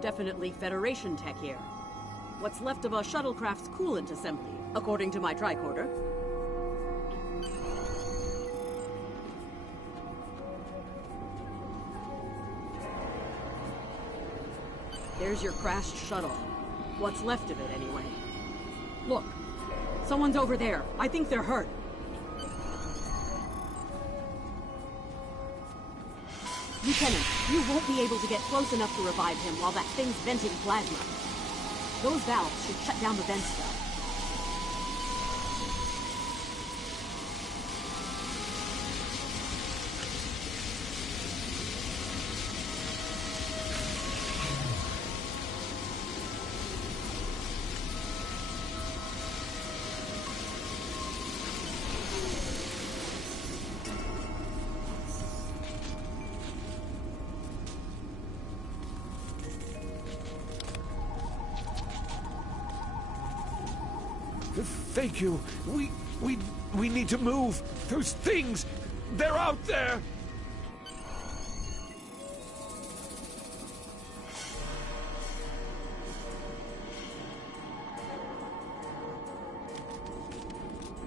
Definitely Federation tech here. What's left of a shuttlecraft's coolant assembly, according to my tricorder. There's your crashed shuttle. What's left of it, anyway. Look, someone's over there. I think they're hurt. Lieutenant, you won't be able to get close enough to revive him while that thing's venting plasma. Those valves should shut down the vents, though. Thank you. We need to move. Those things, they're out there.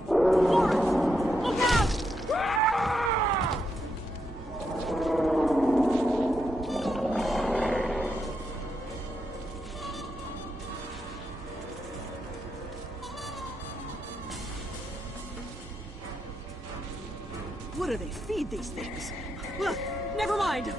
Look out! What do they feed these things? Ugh, never mind!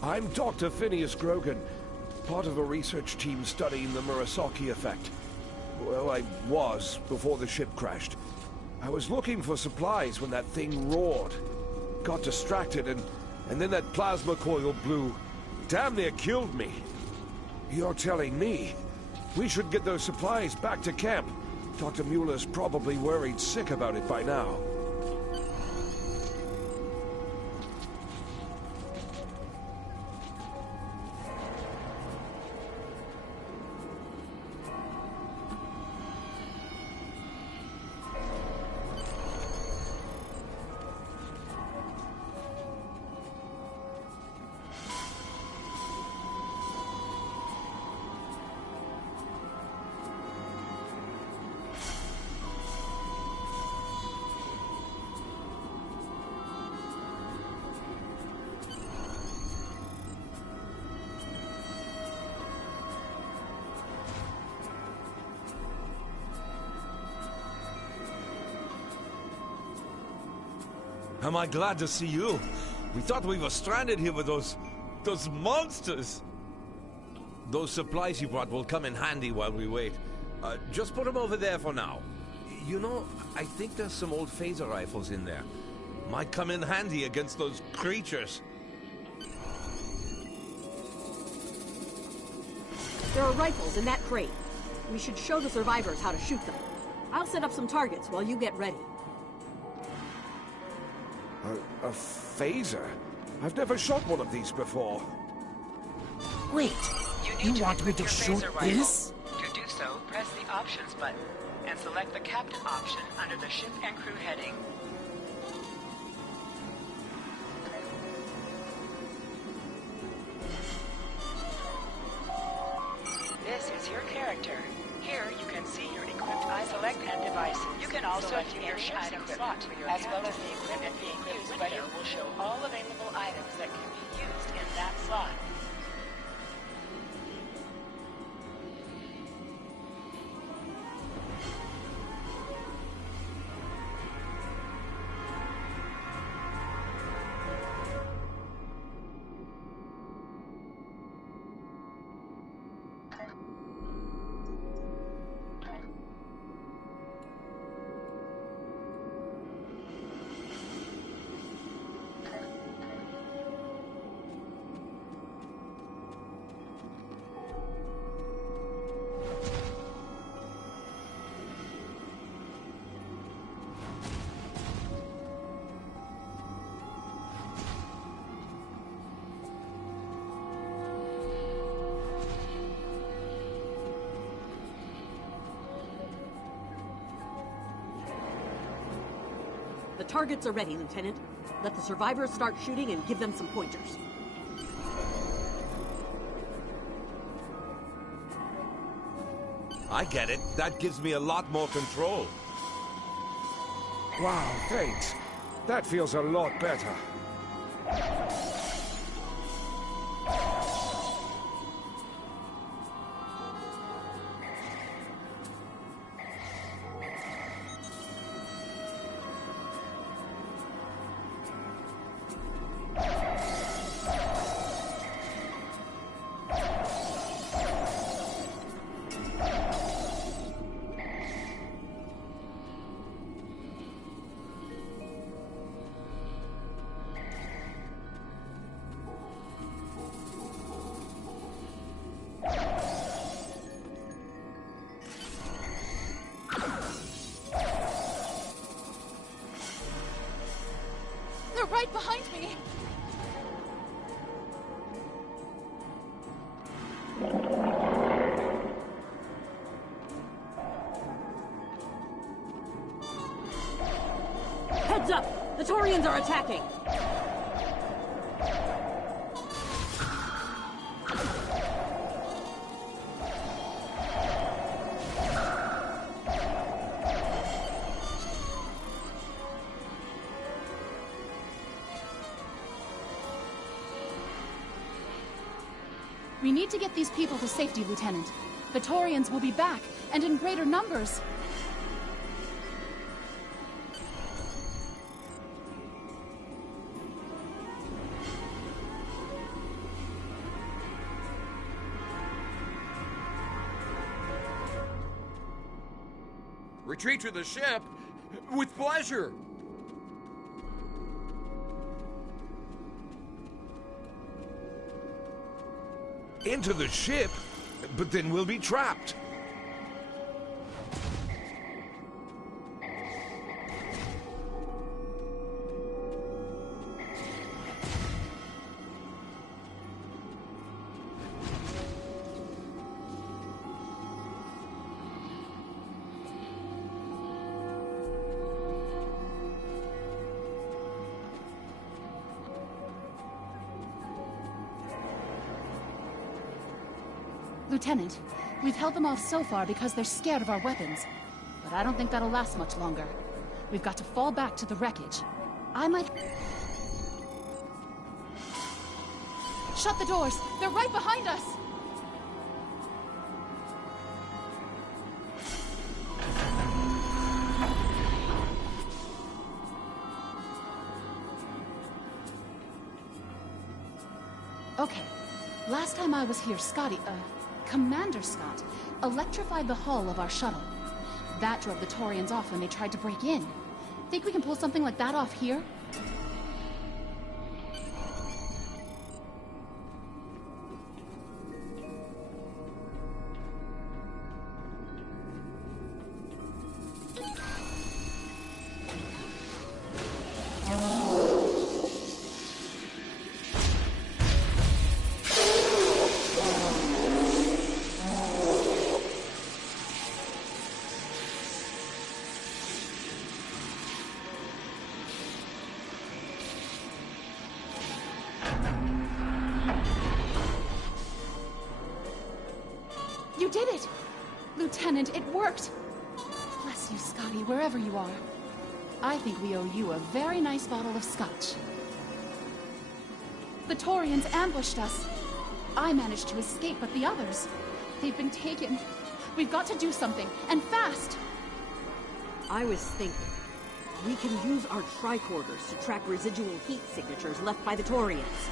I'm Dr. Phineas Grogan, part of a research team studying the Murasaki effect. Well, I was before the ship crashed. I was looking for supplies when that thing roared. Got distracted and then that plasma coil blew. Damn near killed me. You're telling me we should get those supplies back to camp. Dr. Mueller's probably worried sick about it by now. Am I glad to see you? We thought we were stranded here with those monsters. Those supplies you brought will come in handy while we wait. Just put them over there for now. You know, I think there's some old phaser rifles in there. Might come in handy against those creatures. There are rifles in that crate. We should show the survivors how to shoot them. I'll set up some targets while you get ready. A phaser? I've never shot one of these before. Wait, you want me to shoot this? To do so, press the Options button and select the Captain option under the Ship and Crew heading. This is your character. Here you can see your equipped select and devices. You can also view your ship's item slot, as well as the equipment being used by you will show all available items that can be used in that slot. targets are ready, Lieutenant. Let the survivors start shooting and give them some pointers. I get it. That gives me a lot more control. Wow, thanks. That feels a lot better. They're right behind me! Heads up! The Taurians are attacking! We need to get these people to safety, Lieutenant. The Taurians will be back, and in greater numbers. Retreat to the ship? With pleasure! Into the ship? But then we'll be trapped. Lieutenant, we've held them off so far because they're scared of our weapons. But I don't think that'll last much longer. We've got to fall back to the wreckage. I might... Shut the doors! They're right behind us! Okay. Last time I was here, Commander Scott electrified the hull of our shuttle. That drove the Taurians off when they tried to break in. Think we can pull something like that off here? You did it! Lieutenant, it worked! Bless you, Scotty, wherever you are. I think we owe you a very nice bottle of scotch. The Taurians ambushed us. I managed to escape, but the others... they've been taken. We've got to do something, and fast! I was thinking, we can use our tricorders to track residual heat signatures left by the Taurians.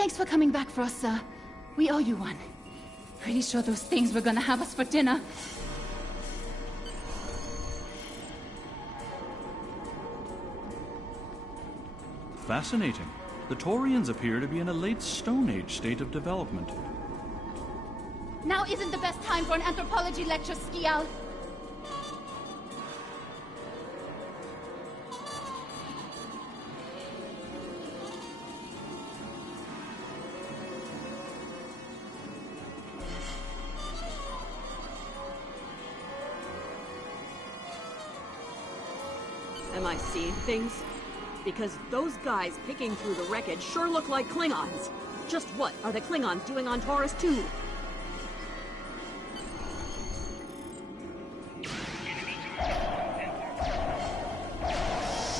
Thanks for coming back for us, sir. We owe you one. Pretty sure those things were gonna have us for dinner. Fascinating. The Taurians appear to be in a late Stone Age state of development. Now isn't the best time for an anthropology lecture, Skial. Am I seeing things? Because those guys picking through the wreckage sure look like Klingons. Just what are the Klingons doing on Taurus 2?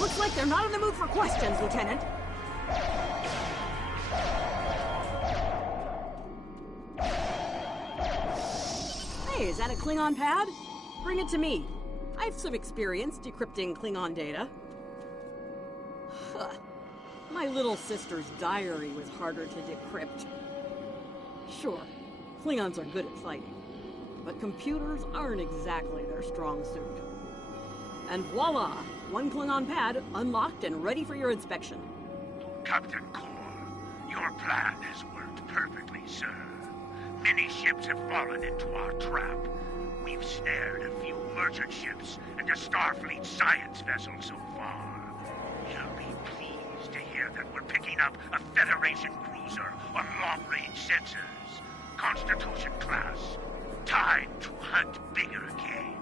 Looks like they're not in the mood for questions, Lieutenant. Hey, is that a Klingon pad? Bring it to me. I have some experience decrypting Klingon data. Huh. My little sister's diary was harder to decrypt. Sure, Klingons are good at fighting, but computers aren't exactly their strong suit. And voila, one Klingon pad unlocked and ready for your inspection. Captain Core, your plan has worked perfectly, sir. Many ships have fallen into our trap. We've snared a few merchant ships and a Starfleet science vessel so far. You'll be pleased to hear that we're picking up a Federation cruiser on long-range sensors. Constitution class. Time to hunt bigger game.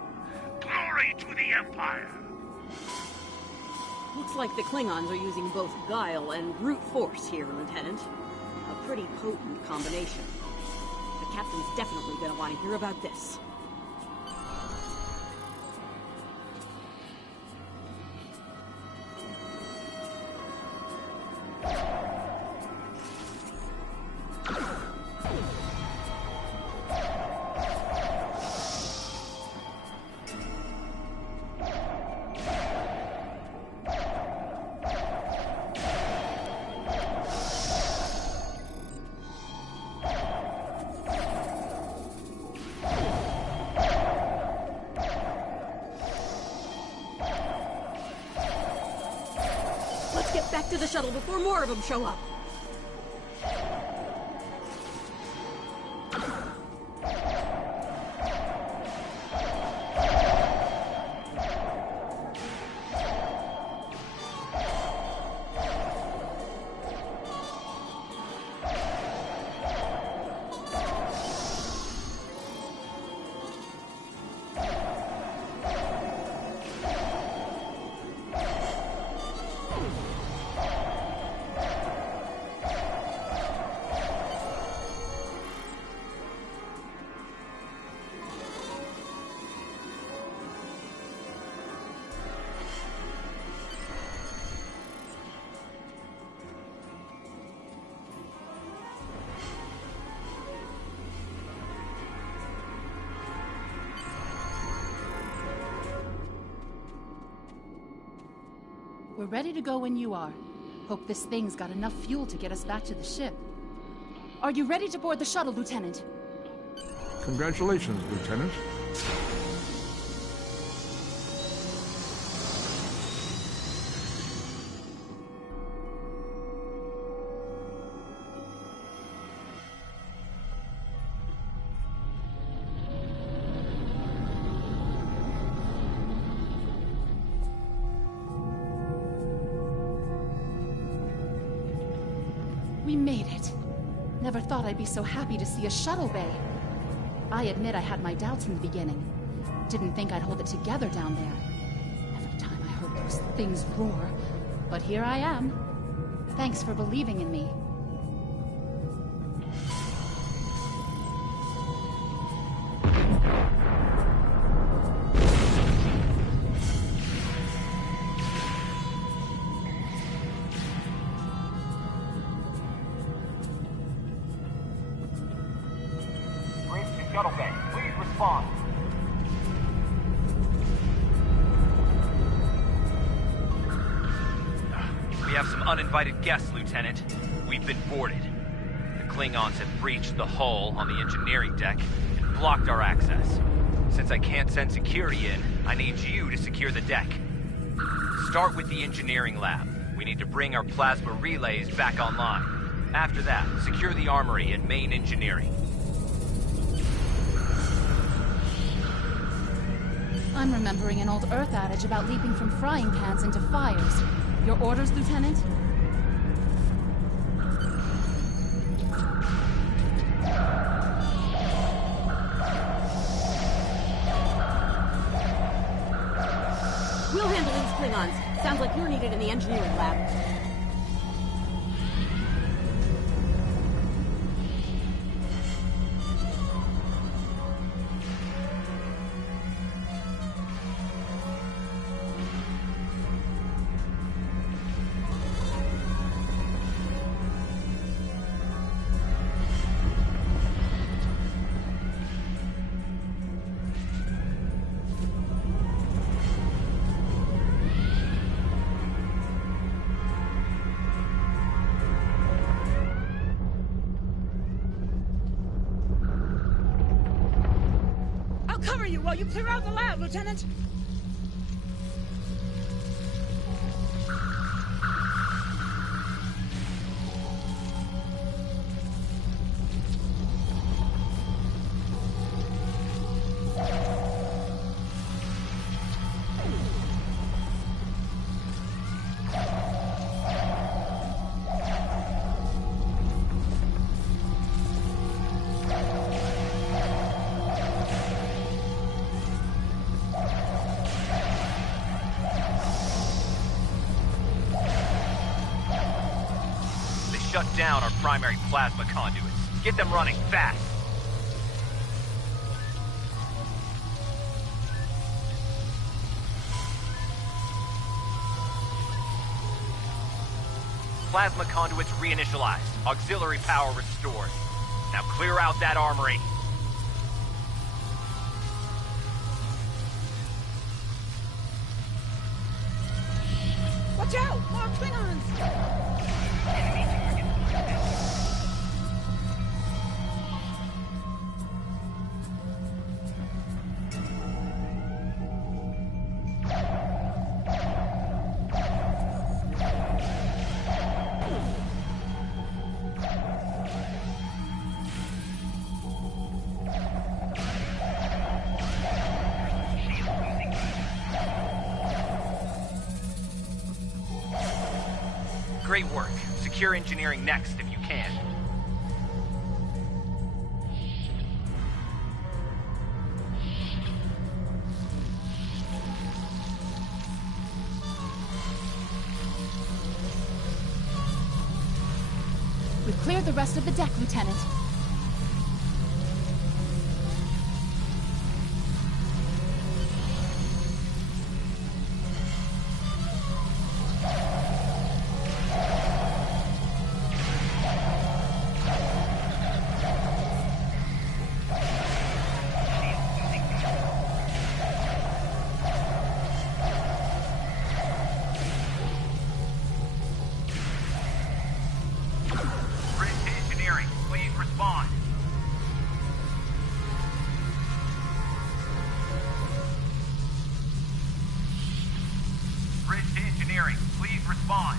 Glory to the Empire! Looks like the Klingons are using both guile and brute force here, Lieutenant. A pretty potent combination. The captain's definitely gonna want to hear about this. Back to the shuttle before more of them show up. We're ready to go when you are. Hope this thing's got enough fuel to get us back to the ship. Are you ready to board the shuttle, Lieutenant? Congratulations, Lieutenant. We made it. Never thought I'd be so happy to see a shuttle bay. I admit I had my doubts in the beginning. Didn't think I'd hold it together down there. Every time I heard those things roar. But here I am. Thanks for believing in me. Shuttle bay, please respond. We have some uninvited guests, Lieutenant. We've been boarded. Klingons have breached the hull on the engineering deck and blocked our access. Since I can't send security in, I need you to secure the deck. Start with the engineering lab. We need to bring our plasma relays back online. After that, secure the armory and main engineering. I'm remembering an old Earth adage about leaping from frying pans into fires. Your orders, Lieutenant? We'll handle these Klingons. Sounds like you're needed in the engineering lab. Cover you while you clear out the lab, Lieutenant! Shut down our primary plasma conduits. Get them running fast. Plasma conduits reinitialized. Auxiliary power restored. Now clear out that armory. Watch out! More Klingons! Great work. Secure engineering next if you can. We've cleared the rest of the deck, Lieutenant. Please respond.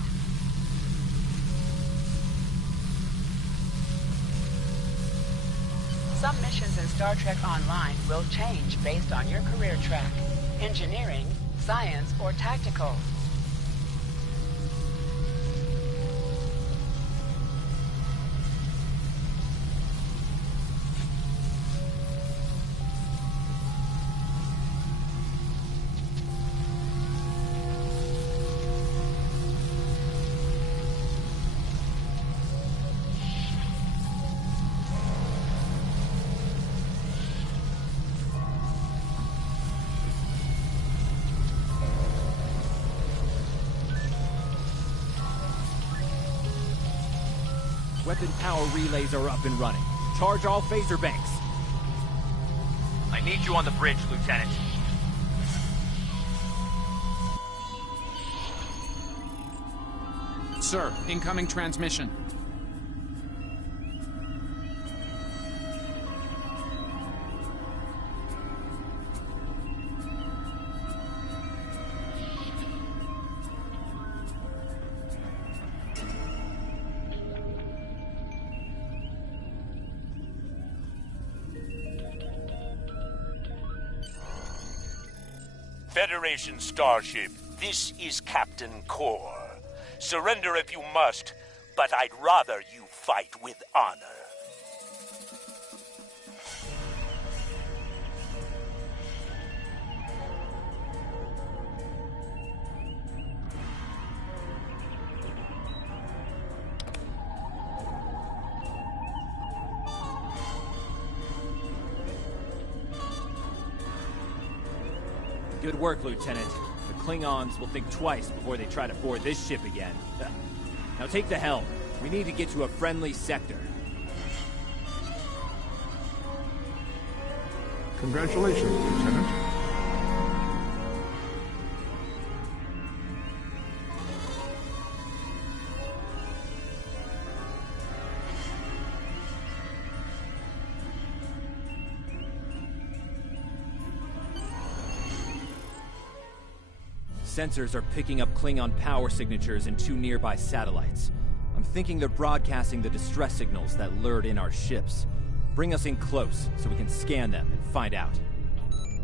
Some missions in Star Trek Online will change based on your career track. Engineering, science, or tactical. Weapon power relays are up and running. Charge all phaser banks. I need you on the bridge, Lieutenant. Sir, incoming transmission. Federation starship, this is Captain Core. Surrender if you must, but I'd rather you fight with honor. Good work, Lieutenant. The Klingons will think twice before they try to board this ship again. Now take the helm. We need to get to a friendly sector. Congratulations, Lieutenant. Sensors are picking up Klingon power signatures in 2 nearby satellites. I'm thinking they're broadcasting the distress signals that lured in our ships. Bring us in close so we can scan them and find out.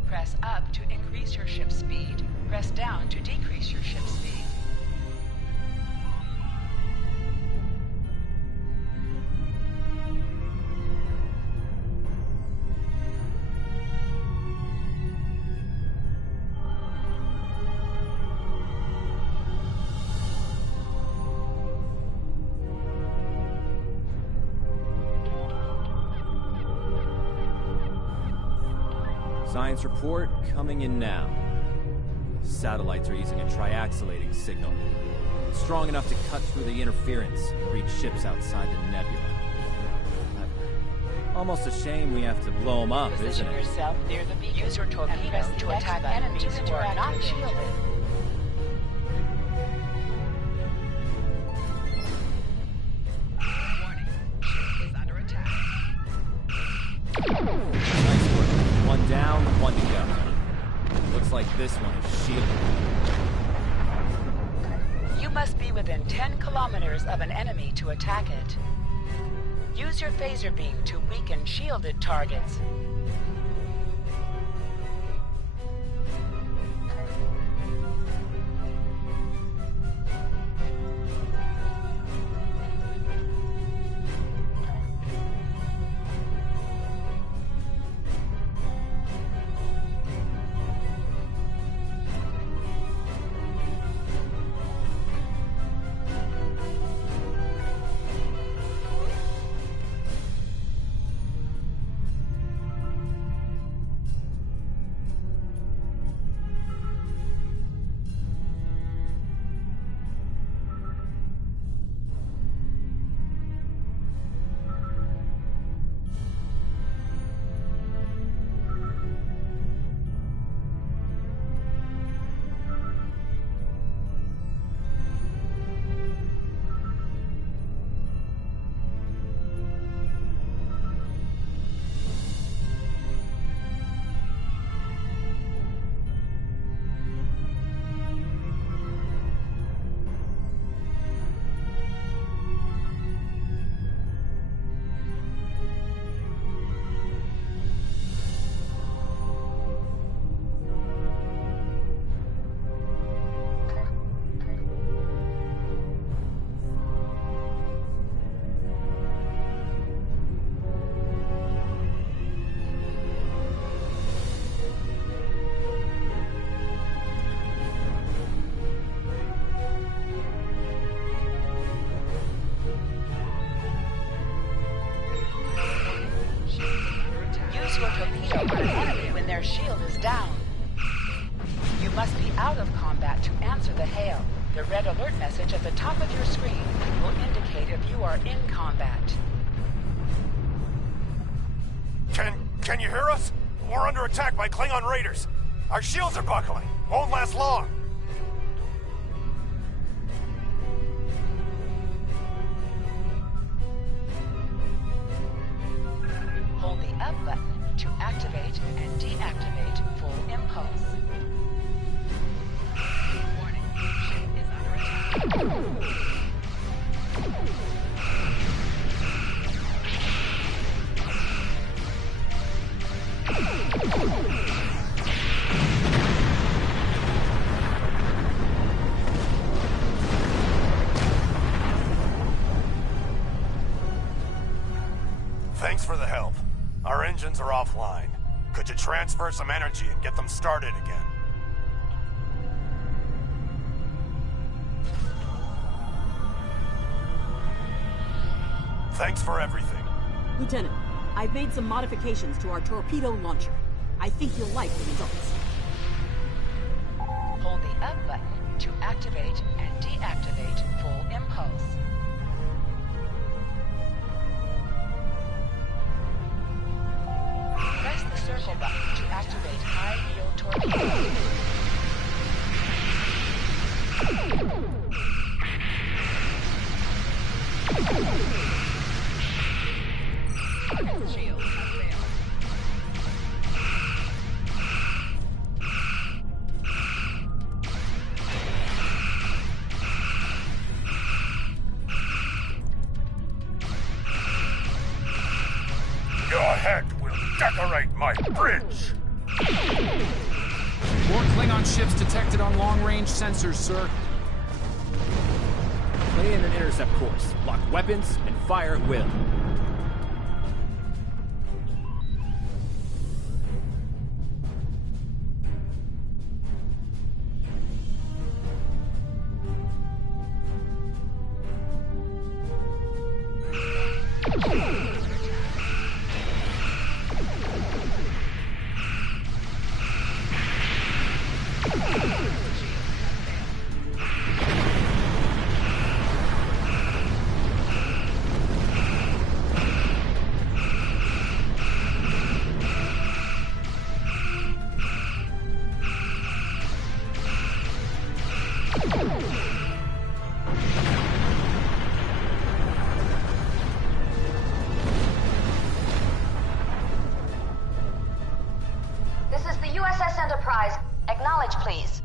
Press up to increase your ship's speed. Press down to decrease your ship's speed. Science report coming in now. Satellites are using a triaxulating signal. Strong enough to cut through the interference and reach ships outside the nebula. Almost a shame we have to blow them up, isn't it? Yourself near the beacon. Use your torpedoes to attack enemies who are not shielded. Warning. Ship is under attack. Nice work. One down, one to go. Looks like this one is shielded. You must be within 10 kilometers of an enemy to attack it. Use your phaser beam to weaken shielded targets. Their shield is down. You must be out of combat to answer the hail. The red alert message at the top of your screen will indicate if you are in combat. Can you hear us? We're under attack by Klingon raiders. Our shields are buckling. Won't last long. Hold the up button to activate and deactivate full impulse. Warning, ship is under attack. Thanks for the help. Our engines are offline. Could you transfer some energy and get them started again? Thanks for everything. Lieutenant, I've made some modifications to our torpedo launcher. I think you'll like the results. Hold the up button to activate and deactivate full impulse. Press the circle button to activate high-yield torpedo. Shield has failed. Your head will decorate my bridge! More Klingon ships detected on long-range sensors, sir. Lay in an intercept course, lock weapons, and fire at will. This is the USS Enterprise. Acknowledge, please.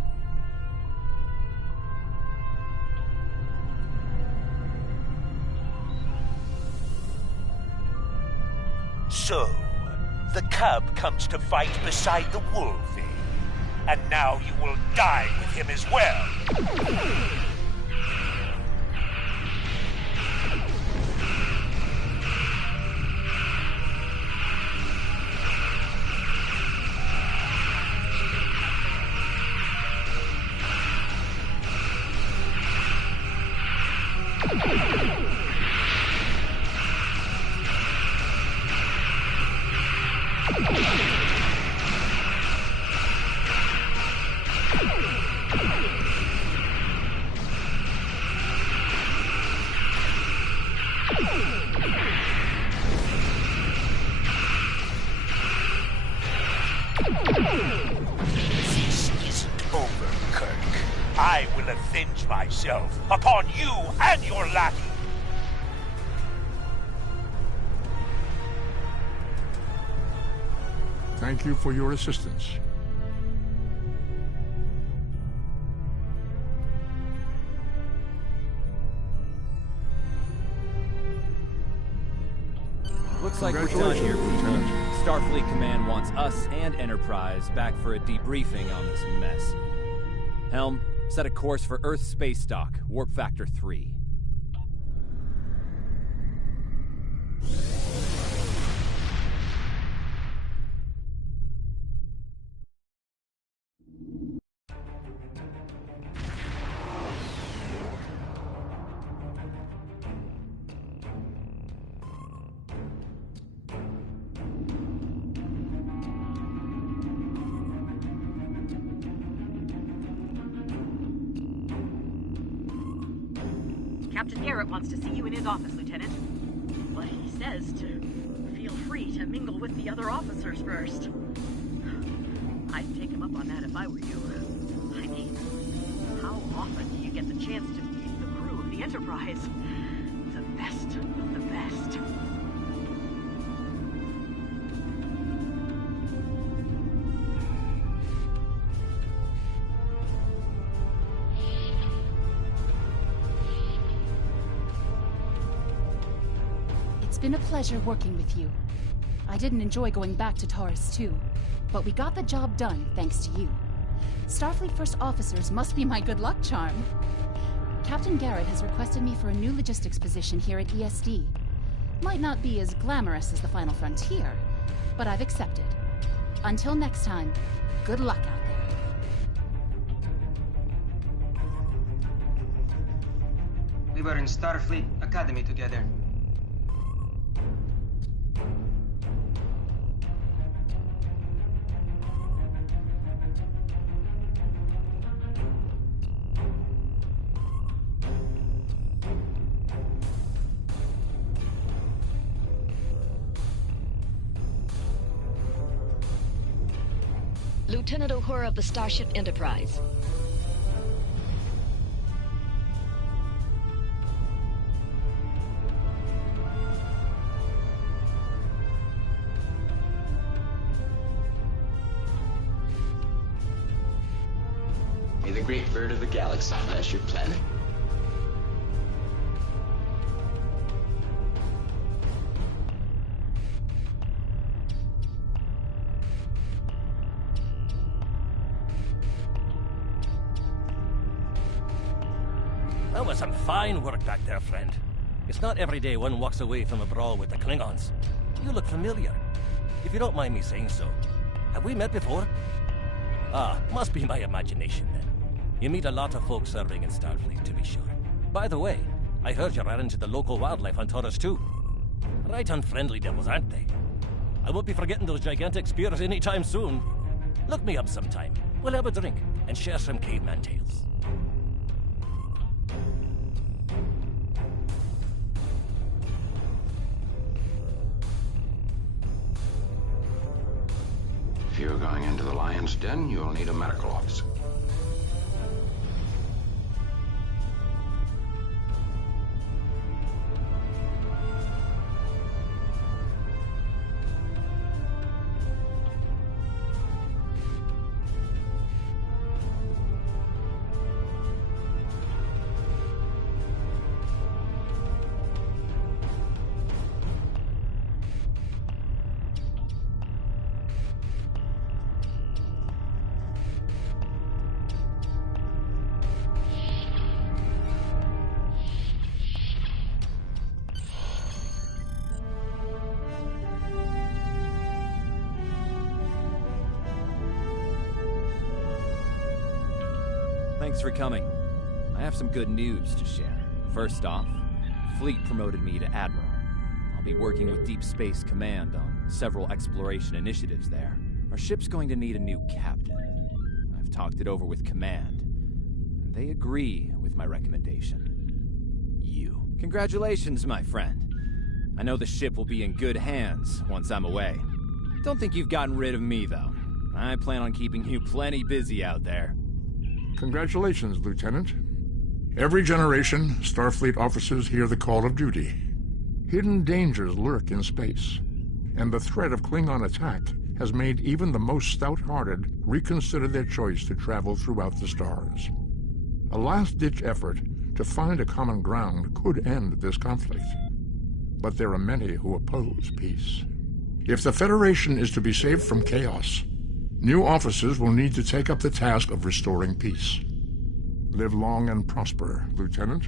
So, the cub comes to fight beside the wolf, eh? And now you will die with him as well. This isn't over, Kirk. I will avenge myself upon you and your lackey. Thank you for your assistance. Looks like we're done here, Lieutenant. Starfleet Command wants us and Enterprise back for a debriefing on this mess. Helm, set a course for Earth space dock, warp factor 3. Captain Garrett wants to see you in his office, Lieutenant. But he says to feel free to mingle with the other officers first. I'd take him up on that if I were you. I mean, how often do you get the chance to meet the crew of the Enterprise? The best of the best. It's been a pleasure working with you. I didn't enjoy going back to Taurus 2, but we got the job done thanks to you. Starfleet First Officers must be my good luck charm. Captain Garrett has requested me for a new logistics position here at ESD. Might not be as glamorous as the final frontier, but I've accepted. Until next time, good luck out there. We were in Starfleet Academy together. Lieutenant Uhura of the Starship Enterprise. May the great bird of the galaxy bless your planet. That was some fine work back there, friend. It's not every day one walks away from a brawl with the Klingons. You look familiar. If you don't mind me saying so, have we met before? Ah, must be my imagination then. You meet a lot of folks serving in Starfleet, to be sure. By the way, I heard you ran into the local wildlife on Taurus too. Right unfriendly devils, aren't they? I won't be forgetting those gigantic spears anytime soon. Look me up sometime. We'll have a drink and share some caveman tales. If you're going into the lion's den, you'll need a medical officer. Thanks for coming. I have some good news to share. First off, Fleet promoted me to Admiral. I'll be working with Deep Space Command on several exploration initiatives there. Our ship's going to need a new captain. I've talked it over with Command, and they agree with my recommendation. You. Congratulations, my friend. I know the ship will be in good hands once I'm away. Don't think you've gotten rid of me, though. I plan on keeping you plenty busy out there. Congratulations, Lieutenant. Every generation, Starfleet officers hear the call of duty. Hidden dangers lurk in space, and the threat of Klingon attack has made even the most stout-hearted reconsider their choice to travel throughout the stars. A last-ditch effort to find a common ground could end this conflict, but there are many who oppose peace. If the Federation is to be saved from chaos, new officers will need to take up the task of restoring peace. Live long and prosper, Lieutenant.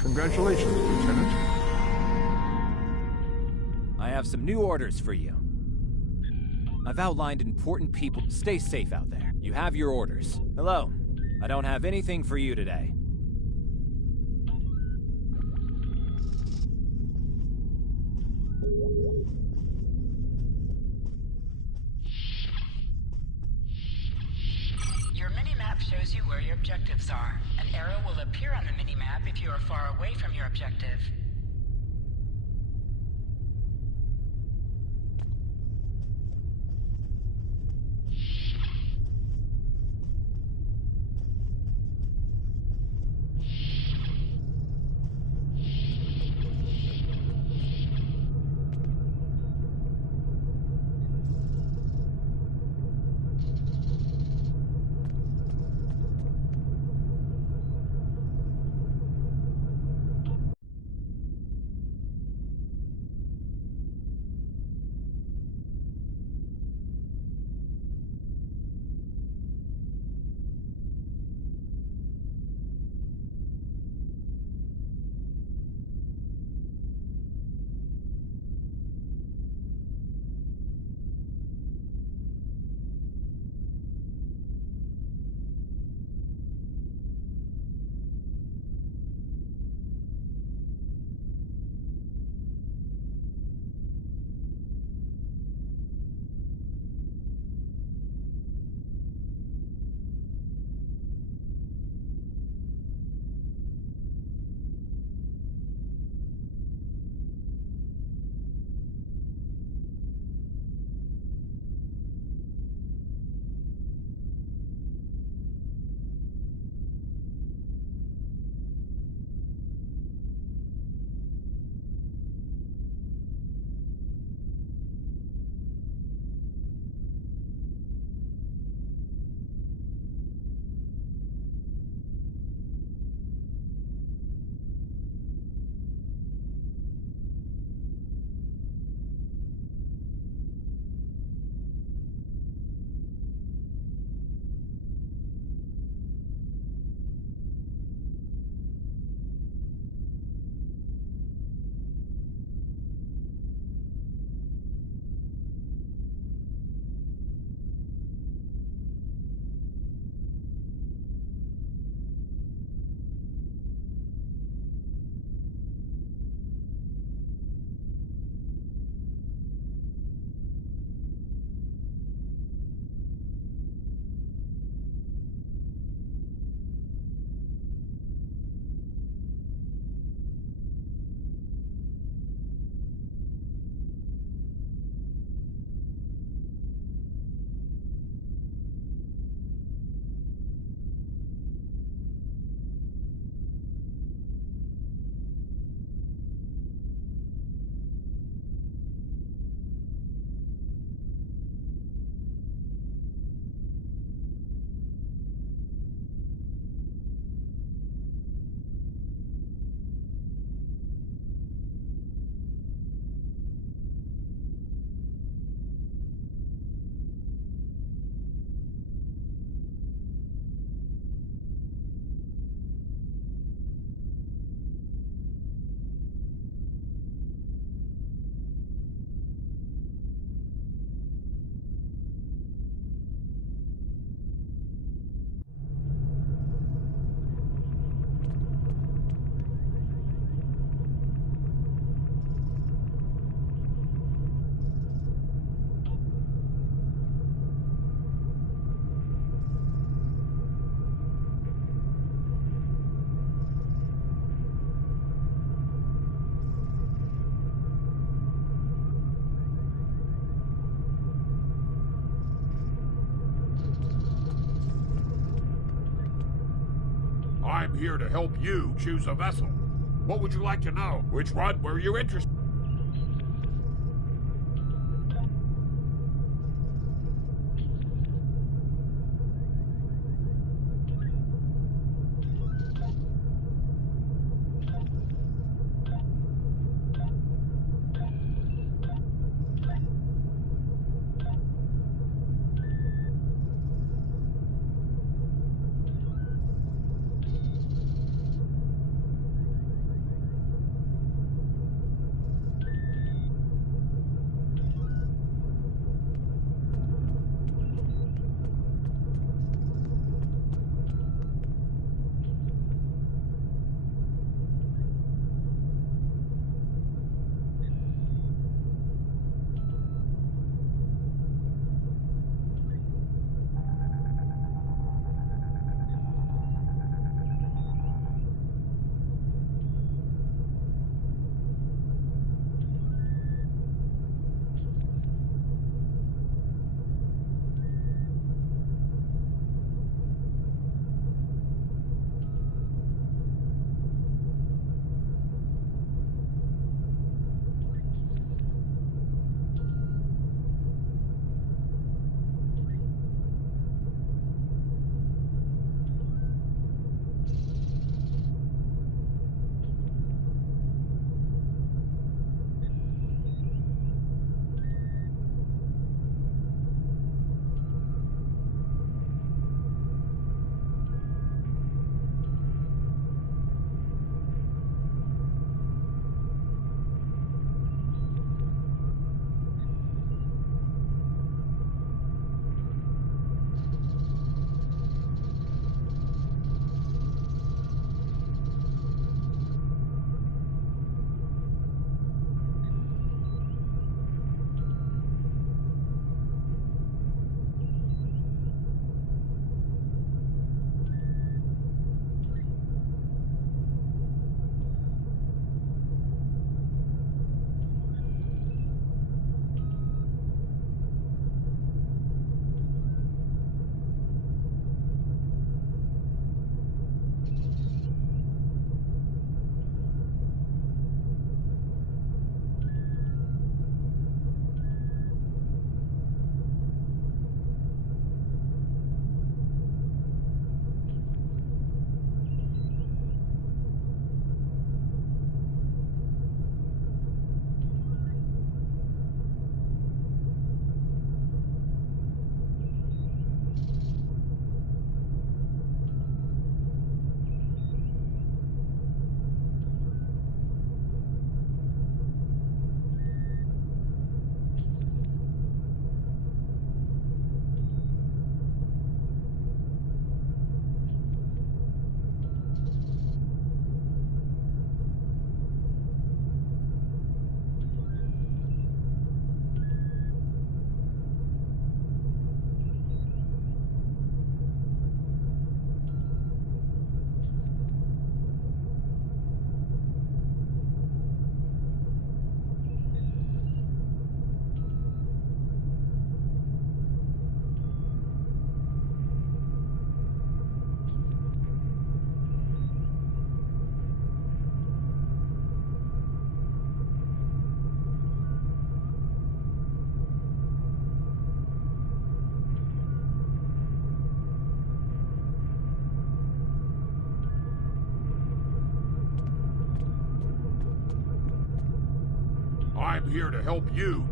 Congratulations, Lieutenant. I have some new orders for you. I've outlined important people. Stay safe out there. You have your orders. Hello. I don't have anything for you today. Your mini-map shows you where your objectives are. An arrow will appear on the mini-map if you are far away from your objective. I'm here to help you choose a vessel. What would you like to know? Which one were you interested in? I'm here to help you.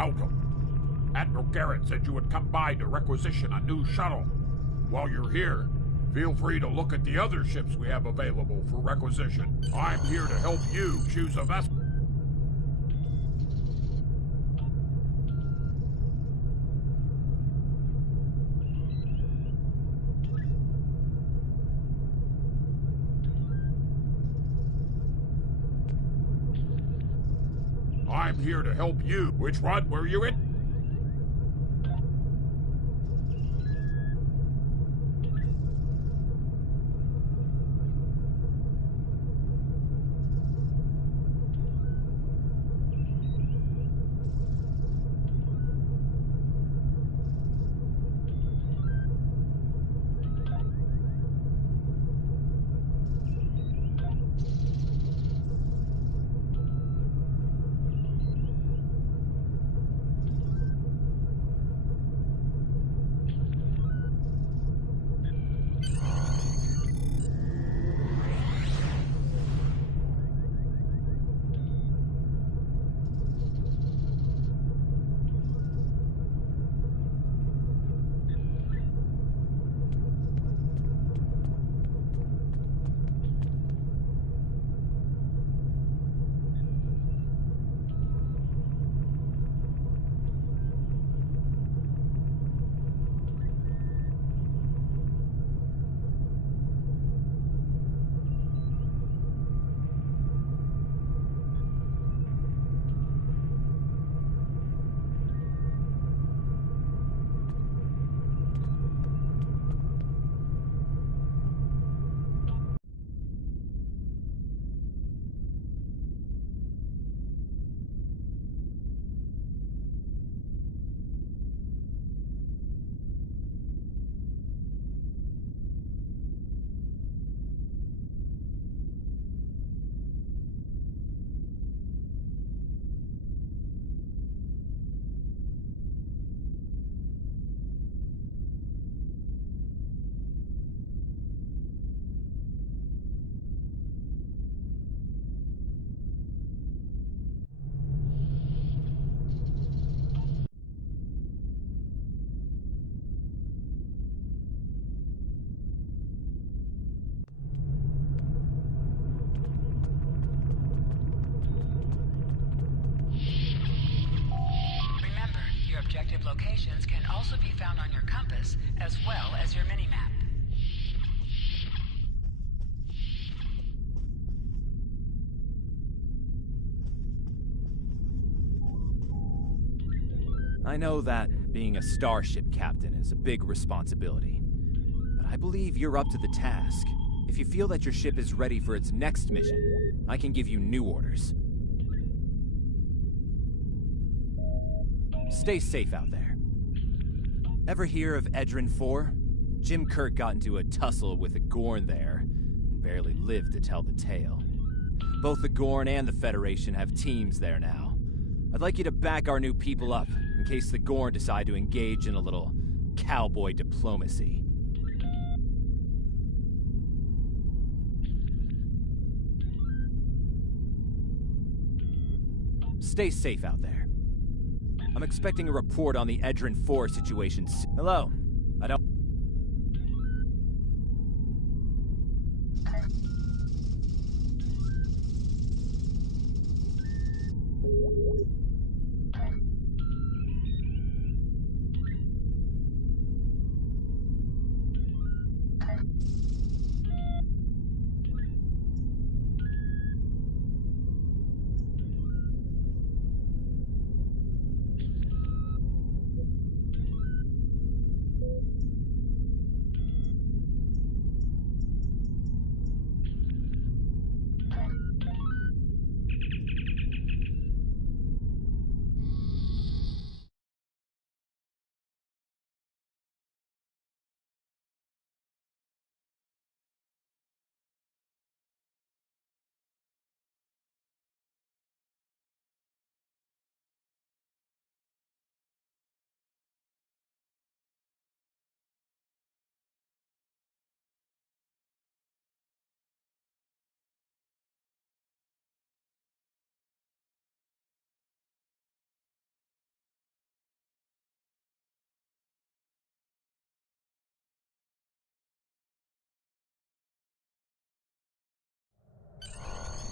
Welcome. Admiral Garrett said you would come by to requisition a new shuttle. While you're here, feel free to look at the other ships we have available for requisition. I'm here to help you choose a vessel. I'm here to help you. Which one were you in? Objective locations can also be found on your compass, as well as your mini-map. I know that being a starship captain is a big responsibility, but I believe you're up to the task. If you feel that your ship is ready for its next mission, I can give you new orders. Stay safe out there. Ever hear of Edrin 4? Jim Kirk got into a tussle with the Gorn there, and barely lived to tell the tale. Both the Gorn and the Federation have teams there now. I'd like you to back our new people up, in case the Gorn decide to engage in a little cowboy diplomacy. Stay safe out there. I'm expecting a report on the Edrin 4 situation. Hello. I don't...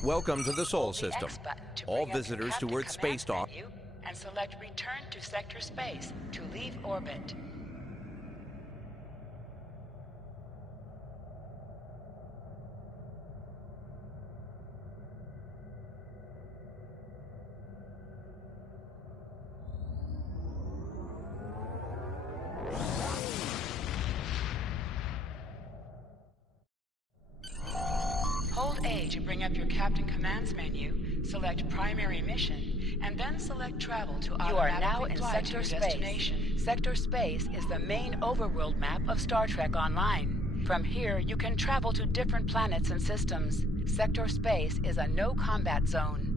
Welcome to the Sol system. X button to All bring up your visitors Captain to Earth Command Space Dock. menu and select Return to Sector Space to leave orbit. Hold A to bring up your Captain Commands menu, select Primary Mission, and then select Travel to automatically You are now in fly to Sector your Space. destination. Sector Space is the main overworld map of Star Trek Online. From here, you can travel to different planets and systems. Sector Space is a no-combat zone.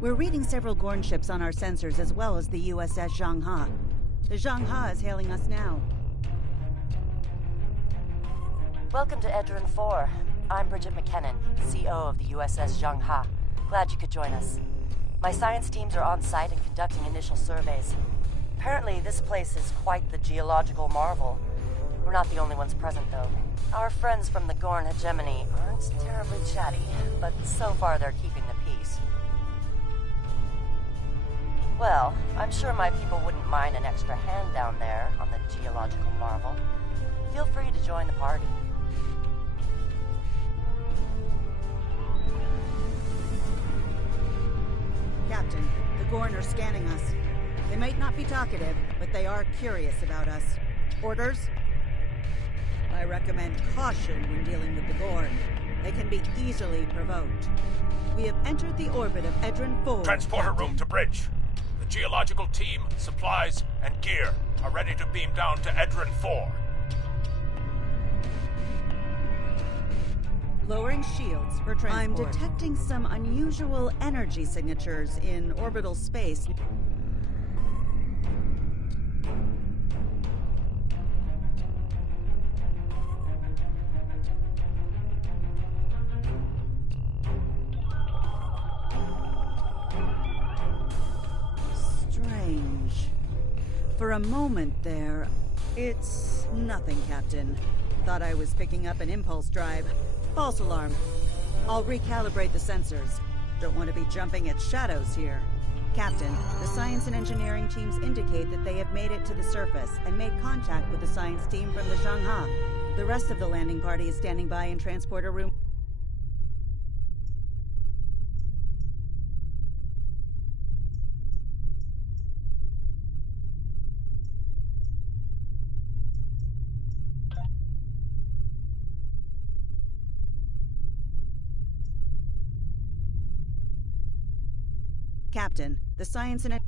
We're reading several Gorn ships on our sensors as well as the USS Zhangha. The Zhangha is hailing us now. Welcome to Edrin 4. I'm Bridget McKinnon, CO of the USS Zhangha. Glad you could join us. My science teams are on site and conducting initial surveys. Apparently, this place is quite the geological marvel. We're not the only ones present, though. Our friends from the Gorn hegemony aren't terribly chatty, but so far they're keeping the peace. Well, I'm sure my people wouldn't mind an extra hand down there on the geological marvel. Feel free to join the party. Captain, the Gorn are scanning us. They might not be talkative, but they are curious about us. Orders? I recommend caution when dealing with the Gorn. They can be easily provoked. We have entered the orbit of Edrin 4. Transporter room to bridge. The geological team, supplies, and gear are ready to beam down to Edrin 4. Lowering shields for transport. I'm detecting some unusual energy signatures in orbital space. Strange. For a moment there, it's nothing, Captain. Thought I was picking up an impulse drive. False alarm. I'll recalibrate the sensors. Don't want to be jumping at shadows here. Captain, the science and engineering teams indicate that they have made it to the surface and made contact with the science team from the Zhangha. The rest of the landing party is standing by in transporter room. Captain, the science and...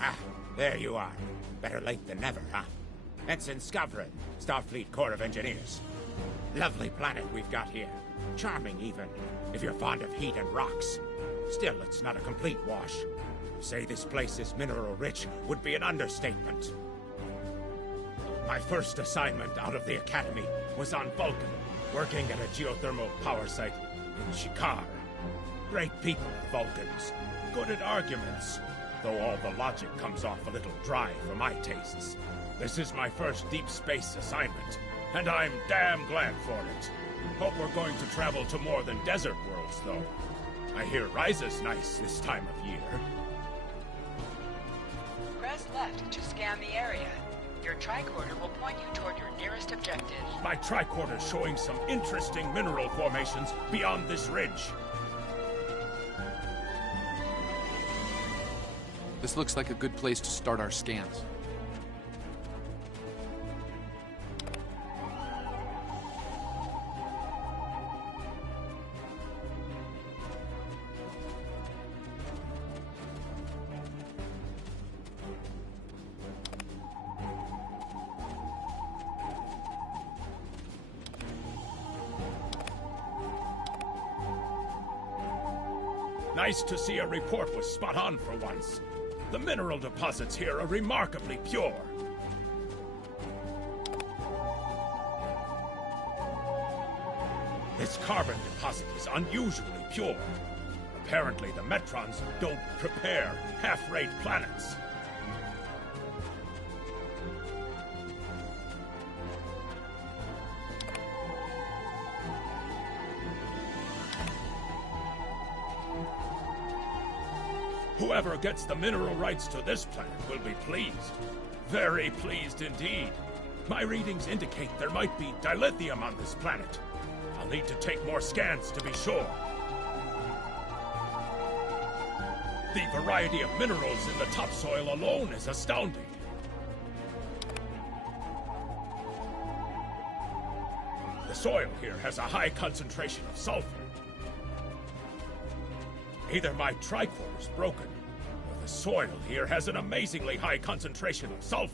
Ah, there you are. Better late than never, huh? Ensign Skavrin, Starfleet Corps of Engineers. Lovely planet we've got here. Charming, even, if you're fond of heat and rocks. Still, it's not a complete wash. To say this place is mineral-rich would be an understatement. My first assignment out of the Academy was on Vulcan, working at a geothermal power site in Shikar. Great people, Vulcans. Good at arguments, though all the logic comes off a little dry for my tastes. This is my first deep space assignment, and I'm damn glad for it. Hope we're going to travel to more than desert worlds, though. I hear Ryza's nice this time of year. Press left to scan the area. Your tricorder will point you toward your nearest objective. My tricorder's showing some interesting mineral formations beyond this ridge. This looks like a good place to start our scans. Nice to see a report was spot on for once. The mineral deposits here are remarkably pure. This carbon deposit is unusually pure. Apparently the Metrons don't prepare half-rate planets. Whoever gets the mineral rights to this planet will be pleased. Very pleased indeed. My readings indicate there might be dilithium on this planet. I'll need to take more scans to be sure. The variety of minerals in the topsoil alone is astounding. The soil here has a high concentration of sulfur. Either my tricorder's broken, or the soil here has an amazingly high concentration of sulfur.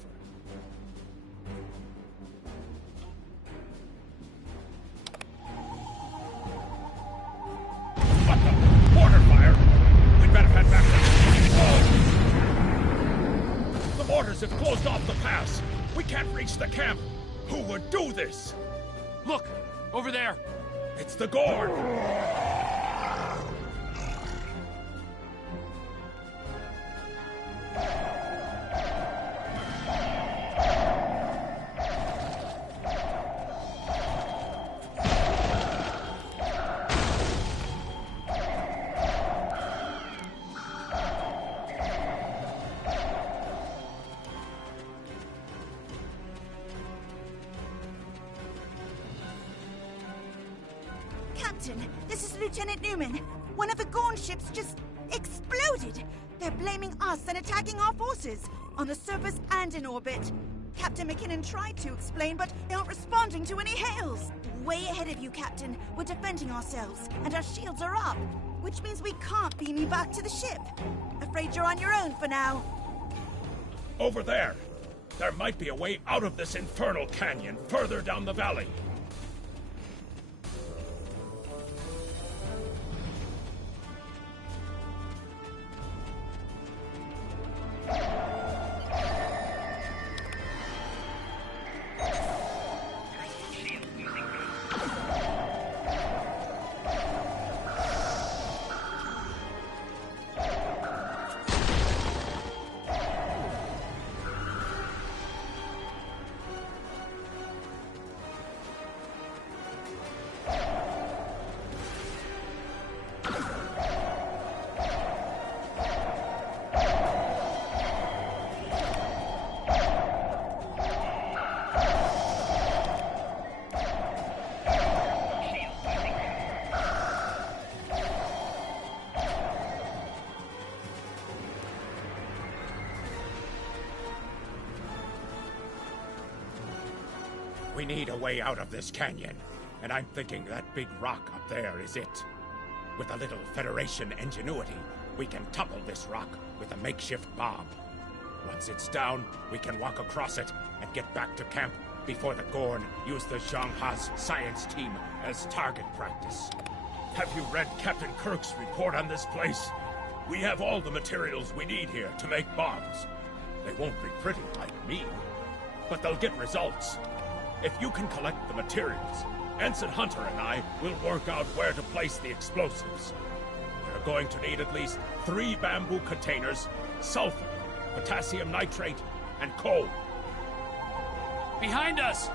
What the? Water fire? We'd better head back to... The mortars have closed off the pass. We can't reach the camp. Who would do this? Look! Over there! It's the Gorn! Captain, this is Lieutenant Newman. One of the Gorn ships just exploded. They're blaming us and attacking our forces, on the surface and in orbit. Captain McKinnon tried to explain, but they aren't responding to any hails. Way ahead of you, Captain. We're defending ourselves, and our shields are up, which means we can't beam you back to the ship. Afraid you're on your own for now. Over there! There might be a way out of this infernal canyon further down the valley. We need a way out of this canyon, and I'm thinking that big rock up there is it. With a little Federation ingenuity, we can topple this rock with a makeshift bomb. Once it's down, we can walk across it and get back to camp before the Gorn use the Zhangha's science team as target practice. Have you read Captain Kirk's report on this place? We have all the materials we need here to make bombs. They won't be pretty like me, but they'll get results. If you can collect the materials, Ensign Hunter and I will work out where to place the explosives. We're going to need at least 3 bamboo containers, sulfur, potassium nitrate, and coal. Behind us!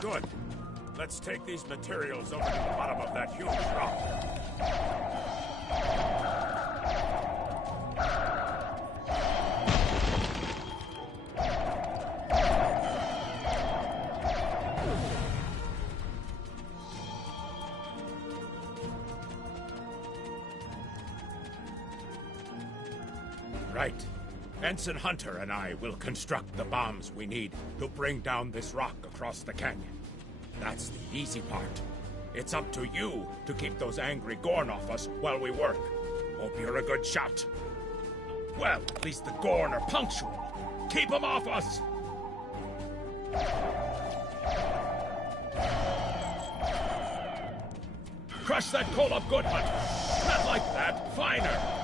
Good. Let's take these materials over to the bottom of that huge rock. Right. Ensign Hunter and I will construct the bombs we need to bring down this rock across the canyon. That's the easy part. It's up to you to keep those angry Gorn off us while we work. Hope you're a good shot. Well, at least the Gorn are punctual. Keep them off us! Crush that coal up good, Hunter. Not like that. Finer.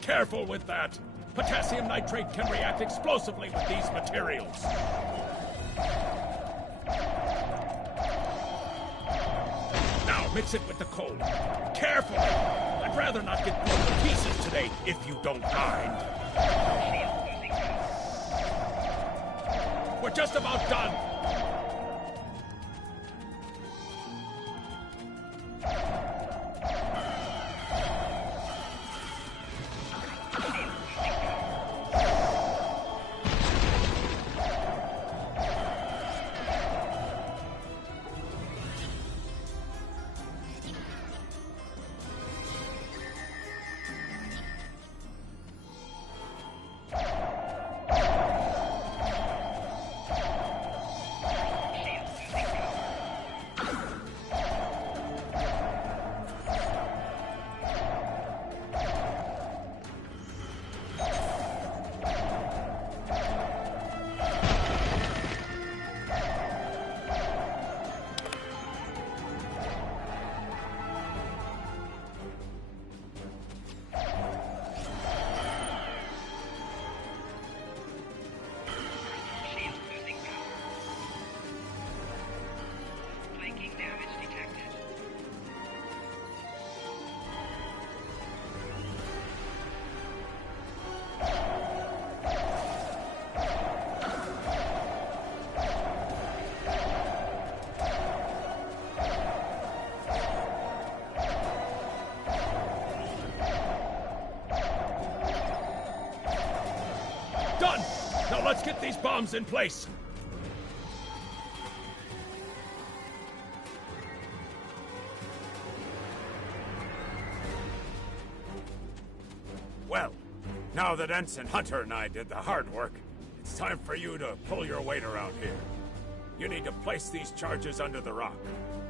Careful with that. Potassium nitrate can react explosively with these materials. Now mix it with the coal. Carefully. I'd rather not get blown to pieces today, if you don't mind. We're just about done. Done! Now let's get these bombs in place. Well, now that Ensign Hunter and I did the hard work, it's time for you to pull your weight around here. You need to place these charges under the rock.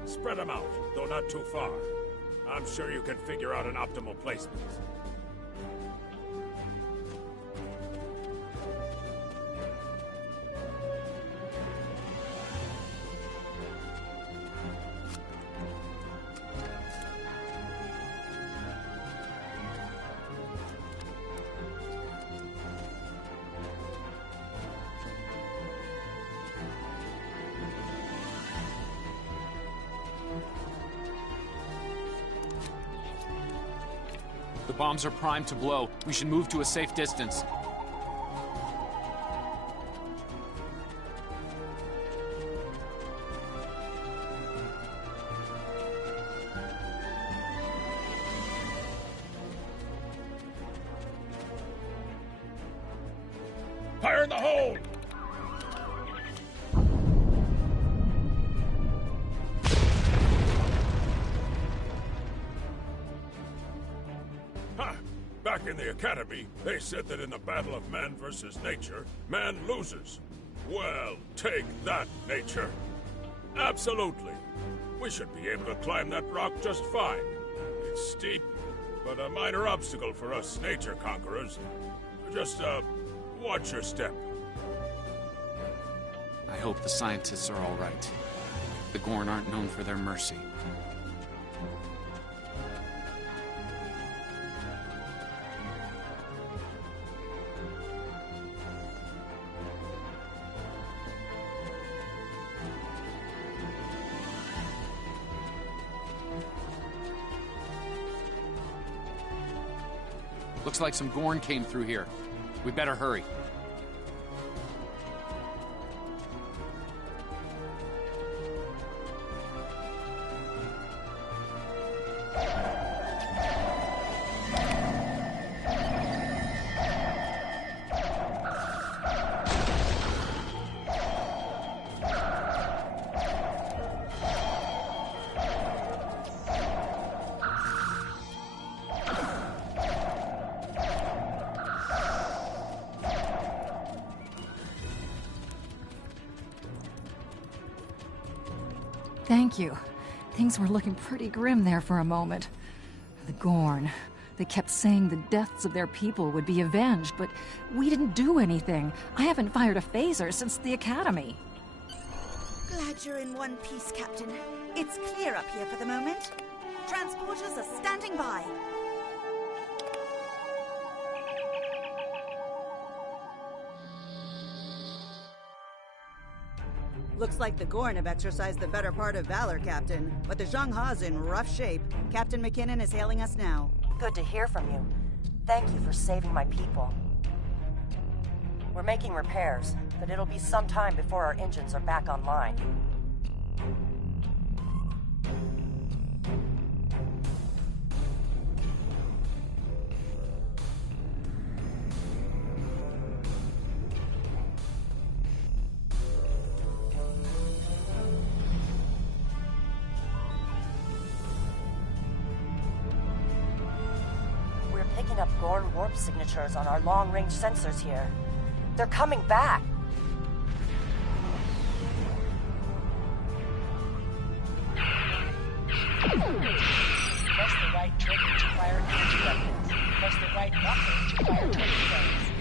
Spread them out, though not too far. I'm sure you can figure out an optimal placement. The bombs are primed to blow. We should move to a safe distance. Fire in the hole! Back in the Academy, they said that in the battle of man versus nature, man loses. Well, take that, nature. Absolutely. We should be able to climb that rock just fine. It's steep, but a minor obstacle for us nature conquerors. Just, watch your step. I hope the scientists are all right. The Gorn aren't known for their mercy. Looks like some Gorn came through here. We better hurry. Thank you. Things were looking pretty grim there for a moment. The Gorn. They kept saying the deaths of their people would be avenged, but we didn't do anything. I haven't fired a phaser since the Academy. Glad you're in one piece, Captain. It's clear up here for the moment. Transporters are standing by. Looks like the Gorn have exercised the better part of valor, Captain. But the Zhangha's in rough shape. Captain McKinnon is hailing us now. Good to hear from you. Thank you for saving my people. We're making repairs, but it'll be some time before our engines are back online. Picking up Gorn warp signatures on our long-range sensors here. They're coming back! Press the right trigger to fire energy weapons. Press the right button to fire torpedoes.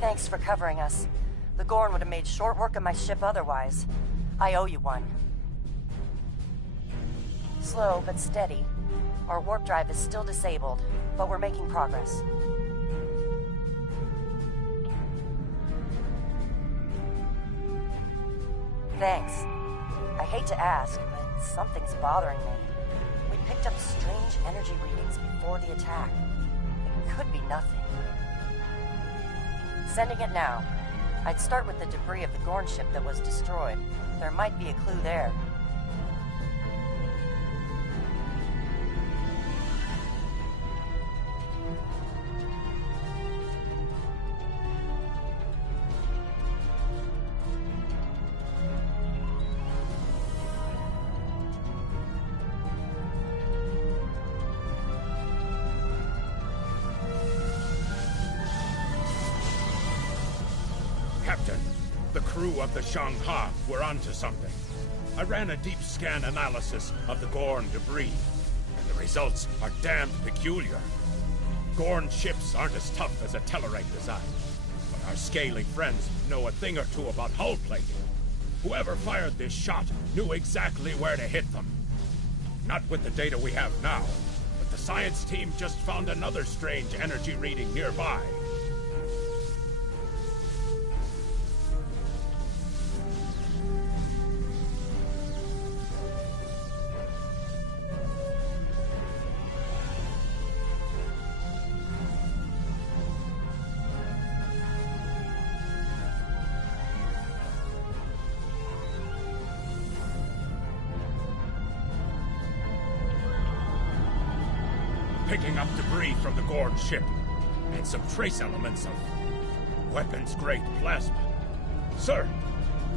Thanks for covering us. The Gorn would have made short work of my ship otherwise. I owe you one. Slow but steady. Our warp drive is still disabled, but we're making progress. Thanks. I hate to ask, but something's bothering me. We picked up strange energy readings before the attack. It could be nothing. Sending it now. I'd start with the debris of the Gorn ship that was destroyed. There might be a clue there. Captain, the crew of the Zhangha were onto something. I ran a deep scan analysis of the Gorn debris, and the results are damned peculiar. Gorn ships aren't as tough as a Tellarite design, but our scaly friends know a thing or two about hull plating. Whoever fired this shot knew exactly where to hit them. Not with the data we have now, but the science team just found another strange energy reading nearby. Picking up debris from the Gorn ship. And some trace elements of weapons-grade plasma. Sir,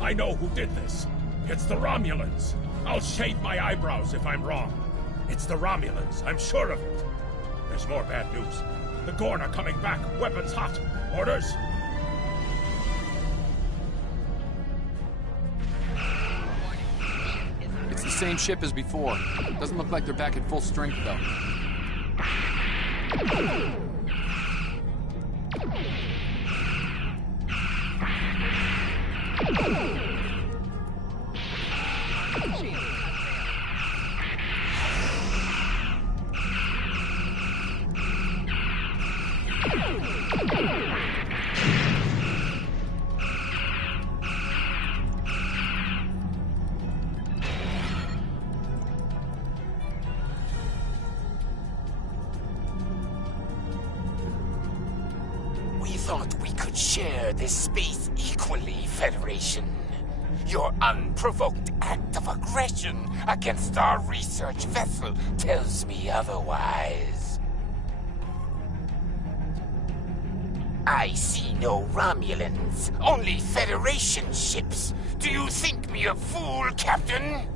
I know who did this. It's the Romulans. I'll shave my eyebrows if I'm wrong. It's the Romulans, I'm sure of it. There's more bad news. The Gorn are coming back, weapons hot. Orders? It's the same ship as before. Doesn't look like they're back at full strength, though. Thought we could share this space equally, Federation. Your unprovoked act of aggression against our research vessel tells me otherwise. I see no Romulans, only Federation ships. Do you think me a fool, Captain?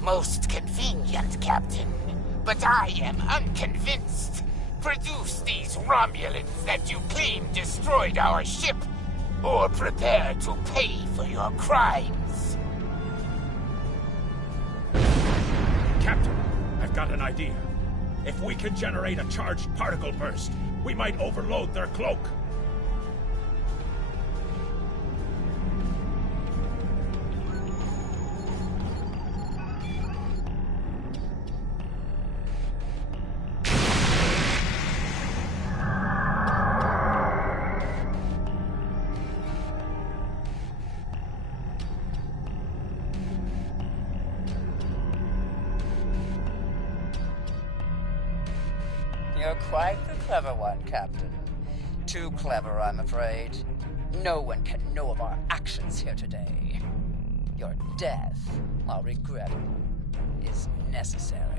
Most convenient, Captain, but I am unconvinced. Produce these Romulans that you claim destroyed our ship, or prepare to pay for your crimes. Captain, I've got an idea. If we can generate a charged particle burst, we might overload their cloak. You're quite the clever one, Captain. Too clever, I'm afraid. No one can know of our actions here today. Your death, while regrettable, is necessary.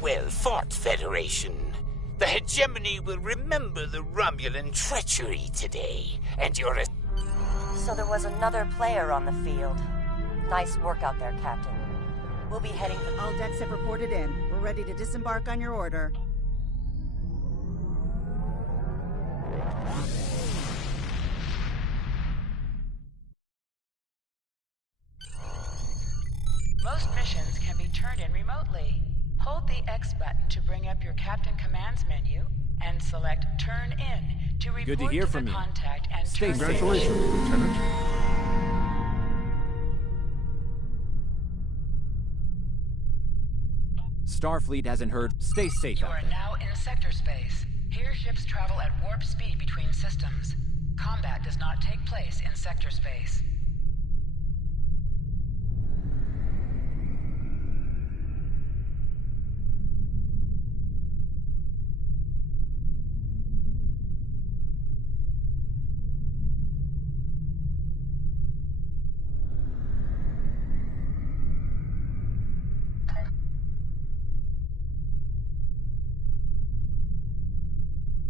Well fought, Federation. The hegemony will remember the Romulan treachery today, and your... So there was another player on the field. Nice work out there, Captain. We'll be heading for... All decks have reported in. We're ready to disembark on your order. remotely, hold the X button to bring up your Captain Commands menu and select Turn In to report Good to hear the from you. contact and Stay turn safe. Congratulations, Lieutenant. Starfleet hasn't heard. Stay safe You out are there. now in sector space. Here ships travel at warp speed between systems. Combat does not take place in sector space.